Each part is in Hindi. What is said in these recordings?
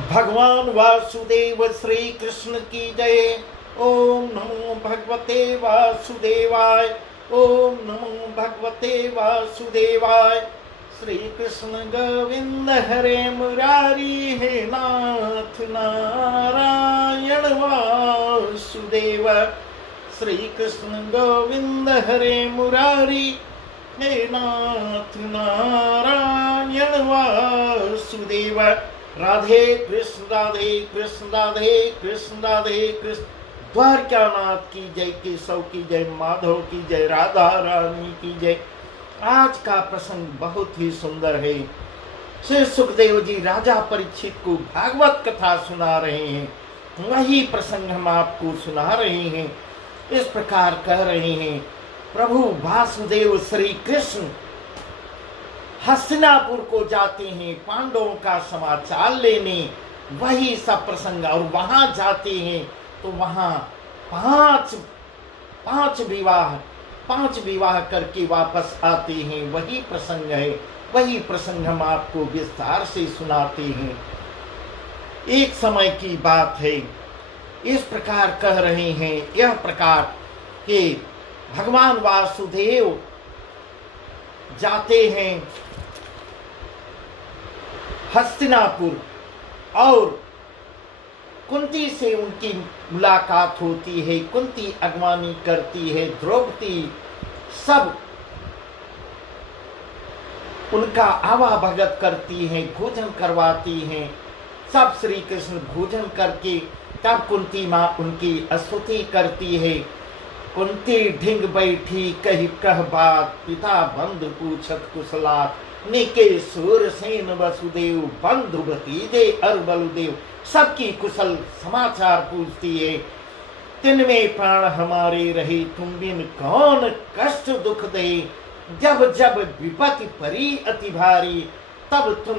भगवान वासुदेव श्री कृष्ण की जय। ओम नमो भगवते वासुदेवाय। ओम नमो भगवते वासुदेवाय। श्री कृष्ण गोविंद हरे मुरारी, हे नाथ नारायण वासुदेव। श्री कृष्ण गोविंद हरे मुरारी, हे नाथ नारायण वासुदेव। राधे कृष्ण राधे कृष्ण राधे कृष्ण राधे कृष्ण। द्वारकानाथ की जय, केशव की जय, माधव की जय, राधा रानी की जय। आज का प्रसंग बहुत ही सुंदर है। श्री सुखदेव जी राजा परीक्षित को भागवत कथा सुना रहे हैं। वही प्रसंग हम आपको सुना रहे हैं। इस प्रकार कह रहे हैं, प्रभु वासुदेव श्री कृष्ण हस्तिनापुर को जाते हैं पांडवों का समाचार लेने। वही सब प्रसंग, और वहां जाते हैं तो वहां पांच विवाह करके वापस आते हैं। वही प्रसंग है। वही प्रसंग हम आपको विस्तार से सुनाते हैं। एक समय की बात है। इस प्रकार कह रहे हैं, यह प्रकार कि भगवान वासुदेव जाते हैं हस्तिनापुर और कुंती से उनकी मुलाकात होती है। कुंती अगवानी करती है, द्रौपदी सब उनका आवाभगत करती हैं, भोजन करवाती हैं। सब श्री कृष्ण भोजन करके तब कुंती माँ उनकी स्तुति करती है। कुंती ढिंग बैठी कही कह बात, पिता बंधु पूछत कुशलात। निके सूर सेन वसुदेव, बंधु भतीजे और बलुदेव। सबकी कुशल समाचार पूछती है। तिनमें प्राण हमारे रहे, तुम बिन कौन कष्ट दुख दे। जब जब विपत्ति परी अति भारी, तब तुम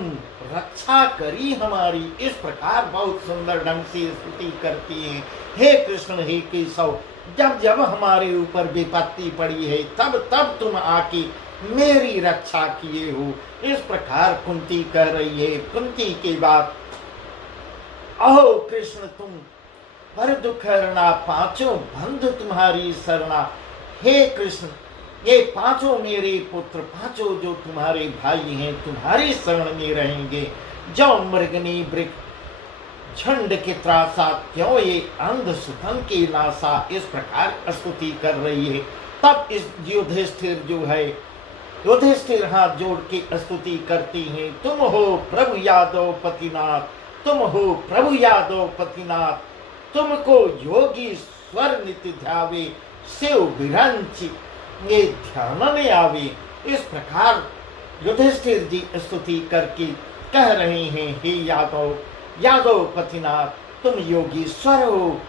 रक्षा करी हमारी। इस प्रकार बहुत सुंदर ढंग से स्तुति करती है। हे कृष्ण, हे केशव, जब जब हमारे ऊपर विपत्ति पड़ी है, तब तब तुम आके मेरी रक्षा किए हो। इस प्रकार कुंती कह रही है। कुंती के बाद, अहो कृष्ण, तुम पर दुख हरना, पांचों बंधु तुम्हारी शरणा। हे कृष्ण, ये पांचों मेरे पुत्र, पांचों जो तुम्हारे भाई हैं, तुम्हारी शरण में रहेंगे। जो मृगनी वृक्ष झंड के त्रासा, क्यों ये अंध सुतन के नासा। इस प्रकार स्तुति कर रही है। तब इस युधिष्ठिर जो है, युधिष्ठिर हाथ जोड़ के स्तुति करती हैं। तुम हो प्रभु यादव पतिनाथ, तुम हो प्रभु यादव पतिनाथ। तुमको योगी स्वर नित्य ध्यावे, शिव विरंच ये ध्यान में आवे। इस प्रकार युधिष्ठिर जी स्तुति करके कह रहे हैं, हे यादव पतिनाथ, तुम योगीश्वर हो,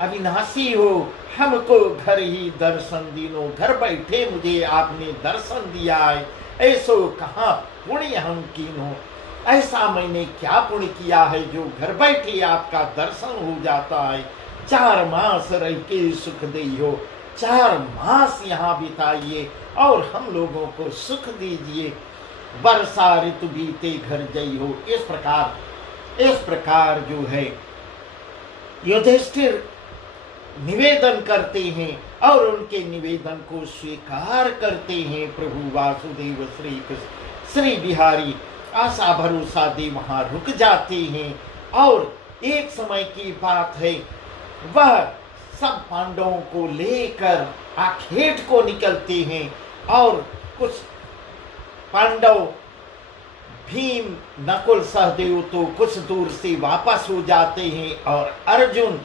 अविनाशी हो। हमको घर ही दर्शन दीनो, घर बैठे मुझे आपने दर्शन दिया है। ऐसो कहाँ पुण्य हम कीनो। ऐसा मैंने क्या पुण्य किया है जो घर बैठे आपका दर्शन हो जाता है। 4 मास रह के सुख दइयो, 4 मास यहाँ बिताइए और हम लोगों को सुख दीजिए। वर्षा ऋतु बीते घर जइयो। इस प्रकार जो है युधिष्ठिर निवेदन करते हैं और उनके निवेदन को स्वीकार करते हैं। प्रभु वासुदेव श्री कृष्ण श्री बिहारी आशा भरोसा दे वहां रुक जाते हैं। और एक समय की बात है, वह सब पांडवों को लेकर आखेट को निकलते हैं और कुछ पांडव भीम नकुल सहदेव तो कुछ दूर से वापस हो जाते हैं और अर्जुन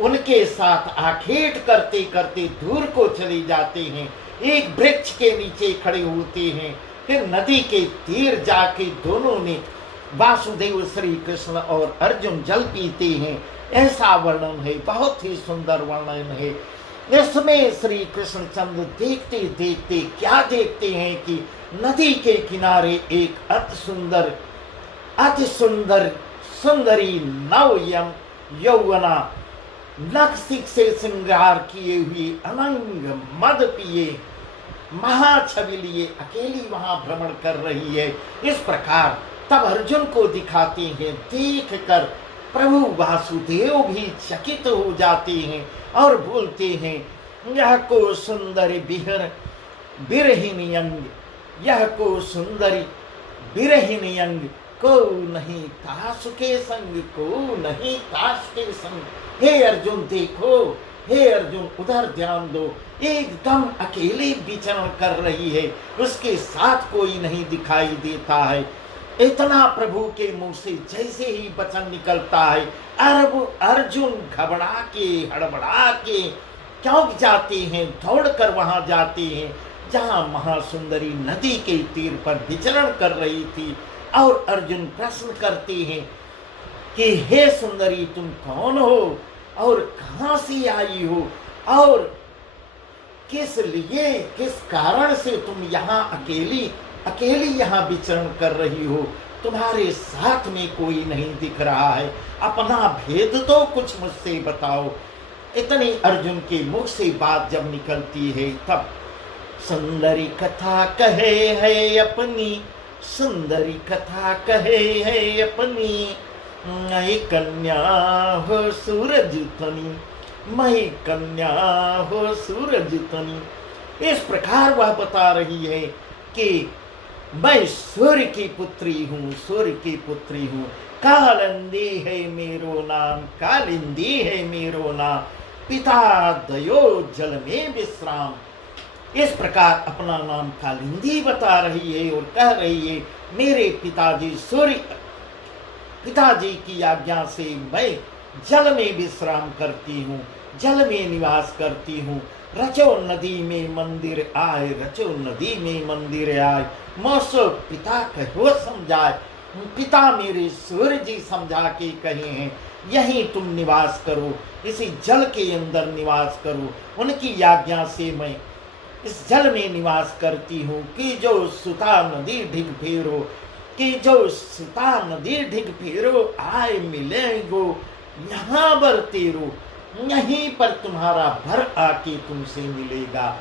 उनके साथ आखेट करते करते दूर को चले जाते हैं। एक वृक्ष के नीचे खड़े होते हैं। फिर नदी के तीर जाके दोनों ने वासुदेव श्री कृष्ण और अर्जुन जल पीते हैं। ऐसा वर्णन है, बहुत ही सुंदर वर्णन है। इसमें श्री कृष्णचंद्र देखते देखते क्या देखते हैं कि नदी के किनारे एक अति सुंदर सुंदरी नव यौवना नक्सिक से श्रृंगार किए हुए अनंग मद पिए महाछवि लिए अकेली वहां भ्रमण कर रही है। इस प्रकार तब अर्जुन को दिखाते हैं। देख कर प्रभु वासुदेव भी चकित हो जाते हैं और बोलते हैं, यह को सुंदरी बिरहिनी अंग, यह को सुंदरी बिरहिनी अंग, को नहीं ताश के संग, को नहीं ताश के संग। हे अर्जुन देखो, हे अर्जुन उधर ध्यान दो, एकदम अकेले विचरण कर रही है, उसके साथ कोई नहीं दिखाई देता है। इतना प्रभु के मुंह से जैसे ही वचन निकलता है, अर्जुन घबरा के हड़बड़ा के क्यों जाते हैं, दौड़ कर वहां जाते हैं जहां महासुंदरी नदी के तीर पर विचरण कर रही थी। और अर्जुन प्रश्न करते हैं कि हे सुंदरी तुम कौन हो और कहां से आई हो और किस लिए, किस कारण से तुम यहाँ अकेली यहाँ विचरण कर रही हो, तुम्हारे साथ में कोई नहीं दिख रहा है, अपना भेद तो कुछ मुझसे बताओ। इतनी अर्जुन के मुख से बात जब निकलती है तब सुंदरी कथा कहे है अपनी, सुंदरी कथा कहे है अपनी, मैं कन्या हो सूरज तनी, मैं कन्या हो सूरज तनी। इस प्रकार वह बता रही है कि मैं सूर्य की पुत्री हूँ, सूर्य की पुत्री हूँ। कालिंदी है मेरो नाम, कालिंदी है मेरो नाम, पिता दयो जल में विश्राम। इस प्रकार अपना नाम कालिंदी बता रही है और कह रही है, मेरे पिताजी सूर्य, पिताजी की आज्ञा से मैं जल में विश्राम करती हूँ, जल में निवास करती हूँ। रचो नदी में मंदिर आए, रचो नदी में मंदिर आए, मौसो पिता कहो समझाए, पिता मेरे सूर्य जी समझा के कहे हैं, यहीं तुम निवास करो, इसी जल के अंदर निवास करो। उनकी आज्ञा से मैं इस जल में निवास करती हूँ कि जो सुता नदी ढिग फेरो, कि जो सुता नदी ढिग फेरो, आए मिलेंगो यहाँ बर तेरो, यहीं पर तुम्हारा भर आके तुमसे मिलेगा।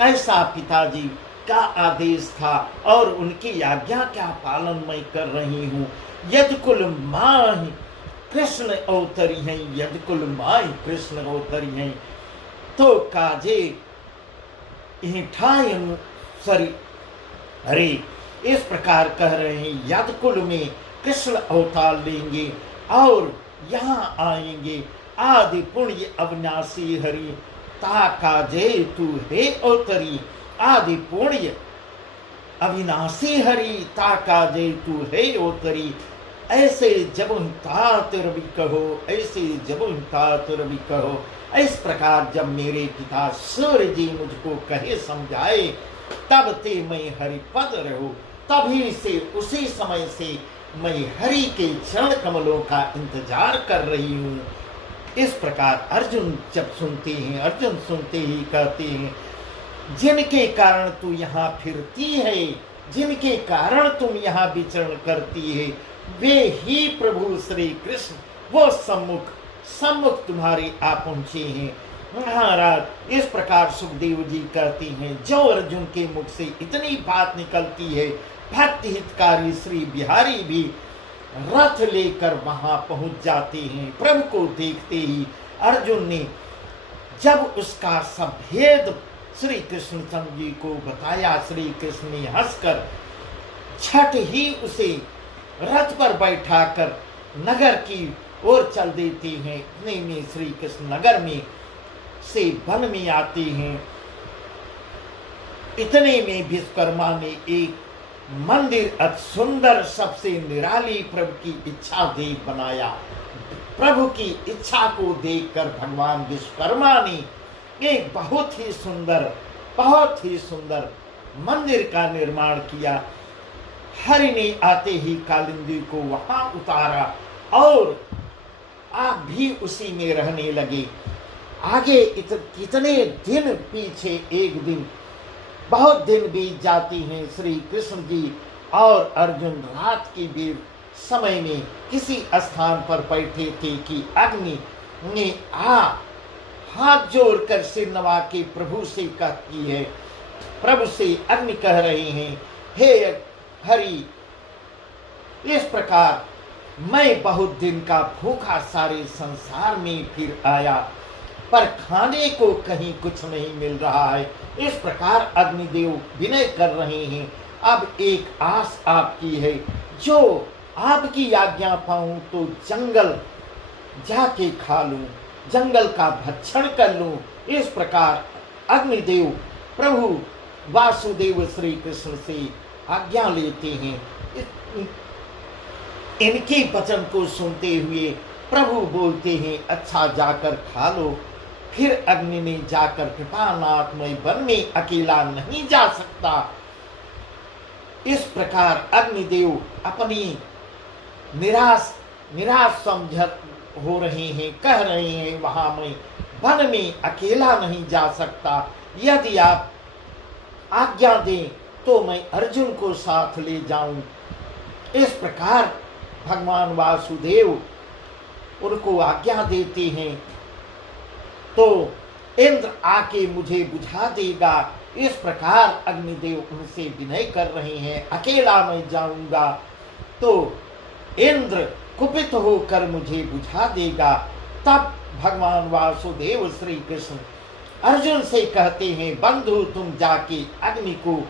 ऐसा पिताजी का आदेश था और उनकी आज्ञा का पालन मैं कर रही हूँ। यदकुल माही कृष्ण अवतरी हैं, यदकुल माही कृष्ण अवतरी हैं, तो काजे ठायन सरी। अरे इस प्रकार कह रहे हैं, यदकुल में कृष्ण अवतार लेंगे और यहाँ आएंगे। आदि पुण्य अविनाशी हरि, ताका जय तू हे अवतरी। आदि पुण्य अविनाशी हरि, ताका जय तू हे अवतरी। ऐसे जब तात रवि कहो, ऐसे जब तात रवि कहो। इस प्रकार जब मेरे पिता सूर्य जी मुझको कहे समझाए, तब ते मैं हरि पद रहो, तभी से उसी समय से मैं हरि के चरण कमलों का इंतजार कर रही हूँ। इस प्रकार अर्जुन जब सुनते हैं, अर्जुन सुनते ही कहते हैं, जिनके कारण तू यहाँ फिरती है, जिनके कारण तुम यहाँ विचरण करती है, वे ही प्रभु श्री कृष्ण, वो सम्मुख तुम्हारे आ पहुँचे हैं। महाराज इस प्रकार सुखदेव जी कहती हैं, जो अर्जुन के मुख से इतनी बात निकलती है, भक्ति हितकारी श्री बिहारी भी रथ लेकर वहां पहुंच जाते हैं। प्रभु को देखते ही अर्जुन ने जब उसका सब भेद श्री कृष्ण जी को बताया, श्री कृष्ण ने हंसकर छठ ही उसे रथ पर बैठाकर नगर की ओर चल देते हैं। इतने में श्री कृष्ण नगर में से वन में आते हैं। इतने में विश्वकर्मा ने एक मंदिर अति सुंदर, सबसे निराली प्रभु की इच्छा देख बनाया। प्रभु की इच्छा को देखकर भगवान विश्वकर्मा ने एक बहुत ही सुंदर मंदिर का निर्माण किया। हरि ने आते ही कालिंदी को वहां उतारा और आप भी उसी में रहने लगे। आगे कितने दिन पीछे, एक दिन, बहुत दिन बीत जाती हैं। श्री कृष्ण जी और अर्जुन रात के भी समय में किसी स्थान पर बैठे थे कि अग्नि ने हाथ जोड़कर सिर नवा के प्रभु से कहती है, प्रभु से अग्नि कह रहे हैं, हे हरि, इस प्रकार मैं बहुत दिन का भूखा सारे संसार में फिर आया, पर खाने को कहीं कुछ नहीं मिल रहा है। इस प्रकार अग्निदेव विनय कर रहे हैं। अब एक आस आपकी है, जो आपकी आज्ञा पाऊं तो जंगल जाके खा लूं, जंगल का भक्षण कर लूं। इस प्रकार अग्निदेव प्रभु वासुदेव श्री कृष्ण से आज्ञा लेते हैं। इनके वचन को सुनते हुए प्रभु बोलते हैं, अच्छा जाकर खा लो। फिर अग्नि ने जाकर कृपानाथ मैं वन में अकेला नहीं जा सकता। इस प्रकार अग्निदेव अपनी निराश समझ हो रहे हैं, कह रहे हैं वहां मैं वन में अकेला नहीं जा सकता। यदि आप आज्ञा दें तो मैं अर्जुन को साथ ले जाऊं। इस प्रकार भगवान वासुदेव उनको आज्ञा देते हैं, तो इंद्र आके मुझे बुझा देगा। इस प्रकार अग्निदेव उनसे विनय कर रहे हैं, अकेला मैं जाऊंगा तो इंद्र कुपित होकर मुझे बुझा देगा। तब भगवान वासुदेव श्री कृष्ण अर्जुन से कहते हैं, बंधु तुम जाके अग्नि को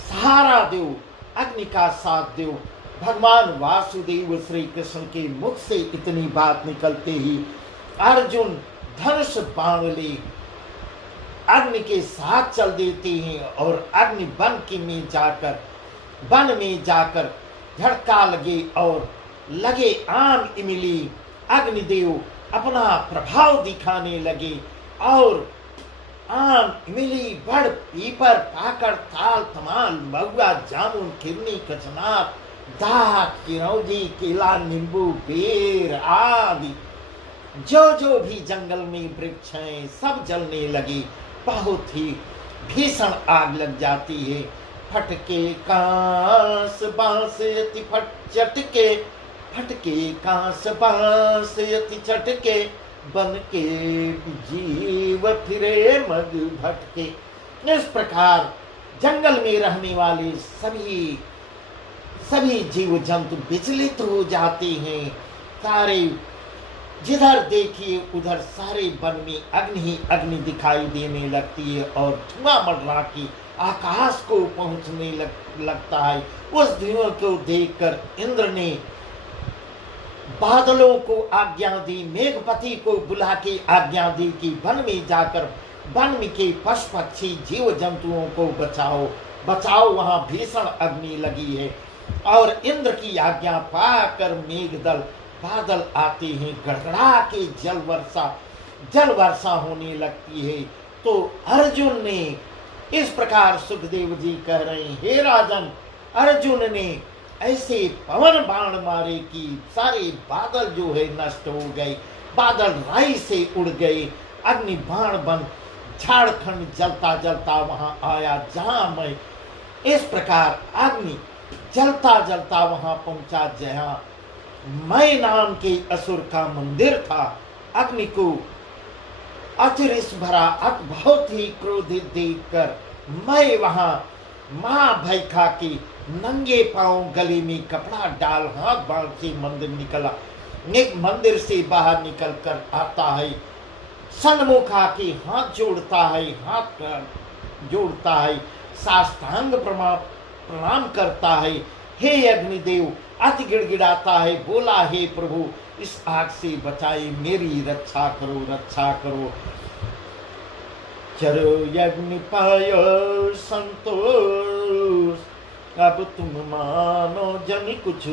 सहारा दो, अग्नि का साथ दो। भगवान वासुदेव श्री कृष्ण के मुख से इतनी बात निकलते ही अर्जुन धनुष बाण ले अग्नि के साथ चल देते हैं और अग्नि वन में जाकर झटका लगे और लगे आम इमली। अग्निदेव अपना प्रभाव दिखाने लगे और आम इमली बड़ पीपर काकड़ ताल तमाल महुआ जामुन खिरनी कचनार दाख चिरौंजी केला नींबू बेर आदि जो भी जंगल में वृक्ष हैं सब जलने लगे। बहुत ही भीषण आग लग जाती है। फटके कांस बांस अति चटके, फटके कांस बांस अति चटके, बन के जीव फिरे मग भटके। इस प्रकार जंगल में रहने वाले सभी जीव जंतु विचलित हो जाते हैं। सारे जिधर देखिए उधर सारे वन में अग्नि ही अग्नि दिखाई देने लगती है और धुआं मंडरा की आकाश को पहुंचने लगता है। उस धुआं को देखकर इंद्र ने बादलों को आज्ञा दी, मेघपति को बुला के आज्ञा दी कि वन में जाकर वन में के पशु पक्षी जीव जंतुओं को बचाओ, वहां भीषण अग्नि लगी है। और इंद्र की आज्ञा पाकर मेघदल बादल आते हैं, गड़गड़ा के जल वर्षा होने लगती है। तो अर्जुन ने इस प्रकार सुखदेव जी कह रहे हैं, हे राजन, अर्जुन ने ऐसे पवन बाण मारे कि सारे बादल जो है नष्ट हो गए, बादल राई से उड़ गए। अग्नि बाण बन झारखंड जलता जलता वहां आया जहां मैं। इस प्रकार अग्नि जलता जलता वहां पहुंचा जहां मैं नाम के असुर का मंदिर था। अग्नि को अतिरिस भरा बहुत ही क्रोधित देखकर मैं वहां मां भय खा के नंगे पांव गले में कपड़ा डाल हाथ बांध से मंदिर से बाहर निकल कर आता है। सन्मुख आके हाथ जोड़ता है, साष्टांग प्रणाम करता है। हे अग्निदेव, अति गिड़गिड़ाता है, बोला, हे प्रभु, इस आग से बचाए, मेरी रक्षा करो। चरो यज्ञ पायो संतोष, अब तुम मानो जमी कुछ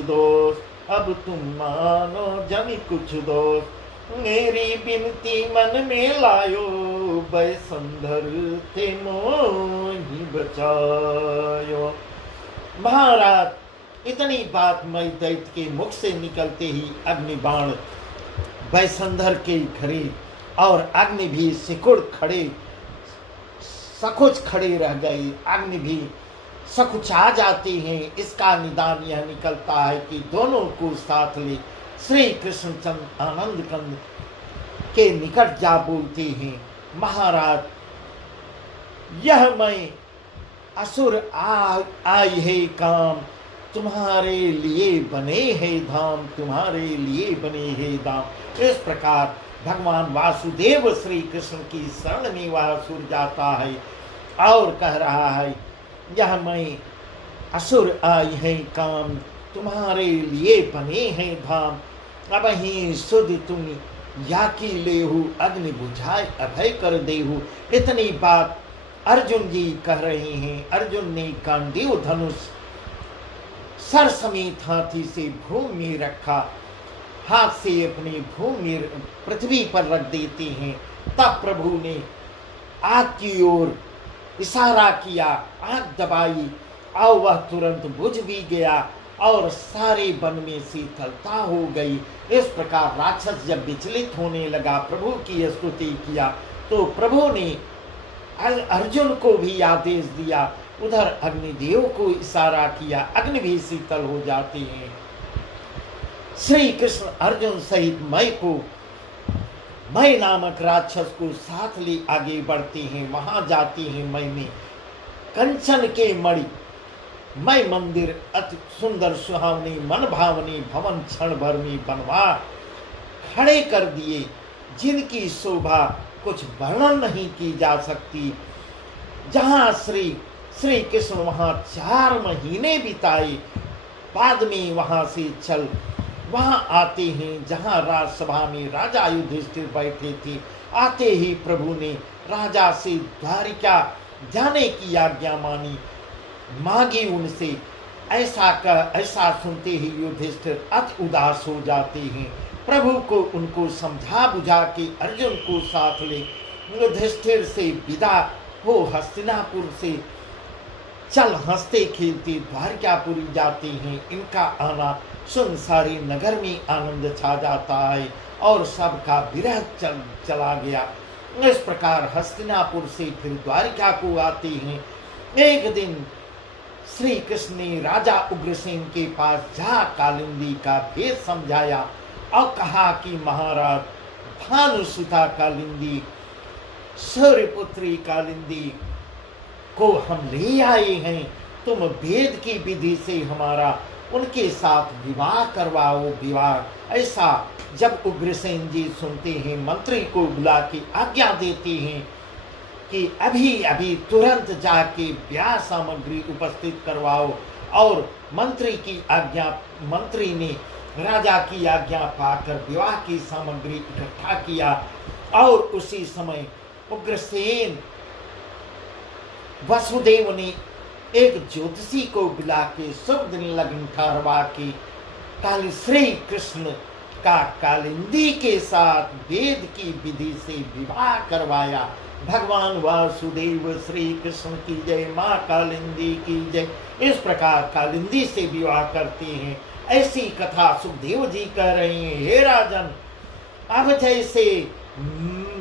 दोष, मेरी बिनती मन में लायो, बैसंधर ते मोहि बचायो। महाराज, इतनी बात मैं दैत्य के मुख से निकलते ही अग्निबाण बैसंधर के घरे और अग्नि भी सकुच खड़े रह गए। अग्नि भी सकुचा जाते हैं। इसका निदान यह निकलता है कि दोनों को साथ ले श्री कृष्णचंद्र आनंद कंद के निकट जा बोलते हैं, महाराज, यह मैं असुर आई है काम, तुम्हारे लिए बने हैं धाम, तुम्हारे लिए बने हैं धाम। इस प्रकार भगवान वासुदेव श्री कृष्ण की शरण में वह असुर जाता है और कह रहा है, यह मैं असुर आई है काम, तुम्हारे लिए बने हैं धाम। अब ही सुध तुम या की लेहु, अग्नि बुझाए अभय कर देहु। इतनी बात अर्जुन जी कह रहे हैं। अर्जुन ने गांडीव धनुष सर समेत हाथी से भूमि में रखा, हाथ से अपनी भूमि पृथ्वी पर रख देते हैं। तब प्रभु ने आग की ओर इशारा किया, आग दबाई और वह तुरंत बुझ भी गया और सारे वन में शीतलता हो गई। इस प्रकार राक्षस जब विचलित होने लगा, प्रभु की स्तुति किया, तो प्रभु ने अर्जुन को भी आदेश दिया, उधर अग्निदेव को इशारा किया, अग्नि भी शीतल हो जाती है। श्री कृष्ण अर्जुन सहित मय नामक राक्षस को साथ ले आगे बढ़ते हैं। वहां जाते हैं मय में कंचन के मणि मय मंदिर, अति सुंदर सुहावनी मन भावनी भवन क्षण भर में बनवा खड़े कर दिए, जिनकी शोभा कुछ वर्णन नहीं की जा सकती। जहां श्री कृष्ण वहां 4 महीने बिताए, बाद में वहां से चल वहां आते हैं जहां राजसभा में राजा युधिष्ठिर बैठे थे। आते ही प्रभु ने राजा से द्वारिका जाने की आज्ञा मांगी उनसे। ऐसा सुनते ही युधिष्ठिर अति उदास हो जाते हैं। प्रभु को उनको समझा बुझा के अर्जुन को साथ ले युधिष्ठिर से विदा हो हस्तिनापुर से चल हंसते खेलते द्वारकापुरी जाते हैं। इनका आना सुन सारे नगर में आनंद छा जाता है और सबका विरह चला गया। इस प्रकार हस्तिनापुर से फिर द्वारिका को आते हैं। एक दिन श्री कृष्ण ने राजा उग्रसेन के पास जा कालिंदी का भेद समझाया और कहा कि महाराज, भानुसुता कालिंदी, सूर्यपुत्री कालिंदी को हम ले आए हैं, तुम वेद की विधि से हमारा उनके साथ विवाह करवाओ। विवाह ऐसा जब उग्रसेन जी सुनते हैं, मंत्री को बुला के आज्ञा देते हैं कि अभी अभी तुरंत जाके ब्याह सामग्री उपस्थित करवाओ। और मंत्री ने राजा की आज्ञा पाकर विवाह की सामग्री इकट्ठा किया और उसी समय उग्रसेन वसुदेव ने एक ज्योतिषी को बुला के शुभ दिन लगन ठहरवा के काली श्री कृष्ण का कालिंदी के साथ वेद की विधि से विवाह करवाया। भगवान वासुदेव श्री कृष्ण की जय, माँ कालिंदी की जय। इस प्रकार कालिंदी से विवाह करते हैं। ऐसी कथा सुखदेव जी कह रहे हैं, हे राजन, अब जैसे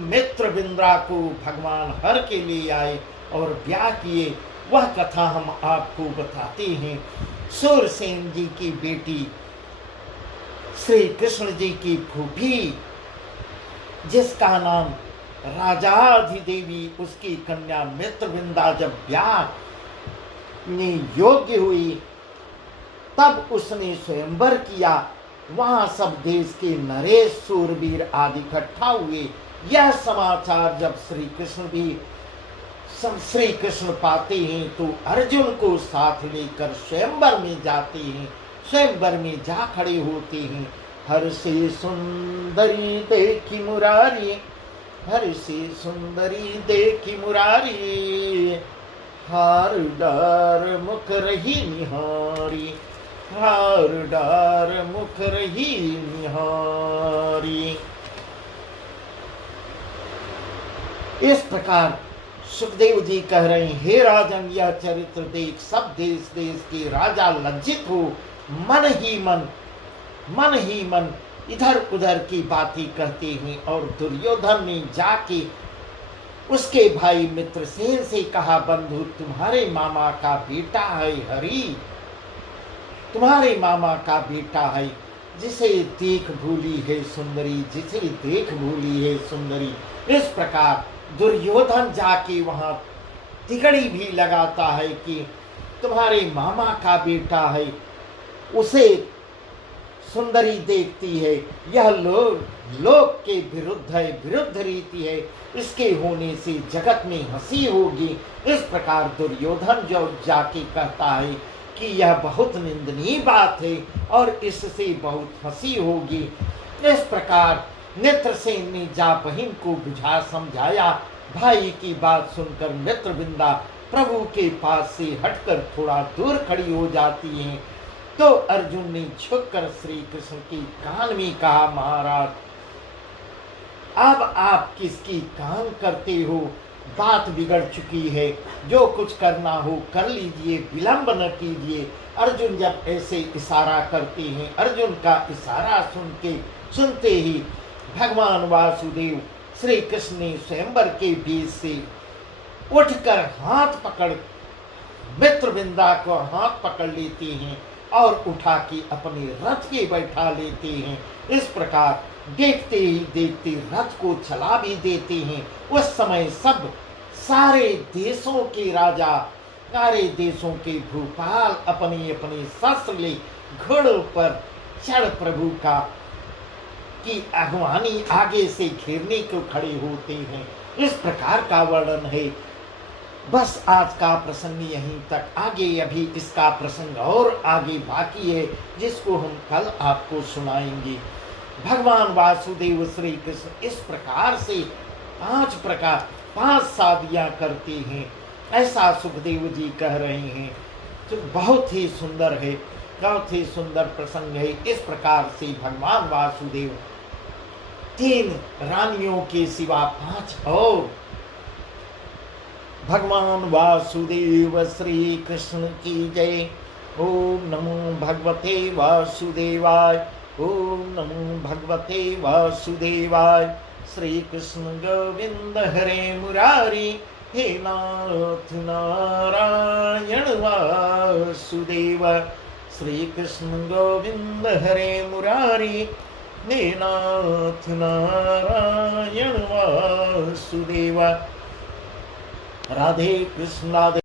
मित्रविंद्रा को भगवान हर के लिए आए और ब्याह किए, वह कथा हम आपको बताते हैं। सूरसेन जी की बेटी श्री कृष्ण जी की फूफी, जिसका नाम राजाधिदेवी, उसकी कन्या मित्रविंदा जब ब्याह में योग्य हुई, तब उसने स्वयंवर किया। वहां सब देश के नरेश सूरवीर आदि इकट्ठा हुए। यह समाचार जब श्री कृष्ण पाते हैं तो अर्जुन को साथ लेकर स्वयंवर में जाते हैं। स्वयंवर में जा खड़े होते हैं। हर से सुंदरी देखी मुरारी, हर से सुंदरी देखी मुरारी, हार डार मुख रही निहारी, हार डार मुख रही निहारी। इस प्रकार सुखदेव जी कह रहे हैं, हे राजन, यह चरित्र देख सब देश देश के राजा लज्जित हो मन ही मन इधर उधर की बातें कहते हैं। और दुर्योधन ने जाके उसके भाई मित्रसेन से कहा, बंधु, तुम्हारे मामा का बेटा है हरि, तुम्हारे मामा का बेटा है, जिसे देख भूली है सुंदरी, जिसे देख भूली है सुंदरी। इस प्रकार दुर्योधन जाके वहां तिगड़ी भी लगाता है कि तुम्हारे मामा का बेटा है उसे सुंदरी देखती है। यह लोक के विरुद्ध है, विरुद्ध रीति है, इसके होने से जगत में हंसी होगी। इस प्रकार दुर्योधन जो जाके कहता है कि यह बहुत निंदनीय बात है और इससे बहुत हंसी होगी। इस प्रकार नेत्रसेन ने जा बहिन को बुझा समझाया। भाई की बात सुनकर मित्रविंदा प्रभु के पास से हटकर थोड़ा दूर खड़ी हो जाती हैं। तो अर्जुन ने झुककर श्री कृष्ण के कान में कहा, महाराज अब आप किसकी काम करते हो? बात बिगड़ चुकी है, जो कुछ करना हो कर लीजिए, विलंब न कीजिए। अर्जुन जब ऐसे इशारा करते हैं, अर्जुन का इशारा सुनते ही भगवान वासुदेव श्री कृष्ण ने स्वयंवर के बीच से उठकर हाथ पकड़ मित्रविंदा को हाथ पकड़ लेते हैं और उठा के अपने रथ के बैठा लेते हैं। इस प्रकार देखते ही देखते रथ को चला भी देते हैं। उस समय सब सारे देशों के राजा, सारे देशों के भूपाल अपने अपने शस्त्र ले घोड़ों पर चढ़ प्रभु का की अगवानी आगे से घेरने को खड़े होते हैं। इस प्रकार का वर्णन है। बस आज का प्रसंग यहीं तक, आगे अभी इसका प्रसंग और आगे बाकी है, जिसको हम कल आपको सुनाएंगे। भगवान वासुदेव श्री कृष्ण इस प्रकार से पांच शादियां करते हैं, ऐसा सुखदेव जी कह रहे हैं। तो बहुत ही सुंदर है, बहुत ही सुंदर प्रसंग है। इस प्रकार से भगवान वासुदेव 3 रानियों के सिवा 5 और भगवान वासुदेव श्री कृष्ण की जय। ओम नमो भगवते वासुदेवाय। ओम नमो भगवते वासुदेवाय। श्री कृष्ण गोविंद हरे मुरारी, हे नाथ नारायण वासुदेव। श्री कृष्ण गोविंद हरे मुरारी, हे नाथ नारायण वासुदेव। राधे कृष्ण राधे।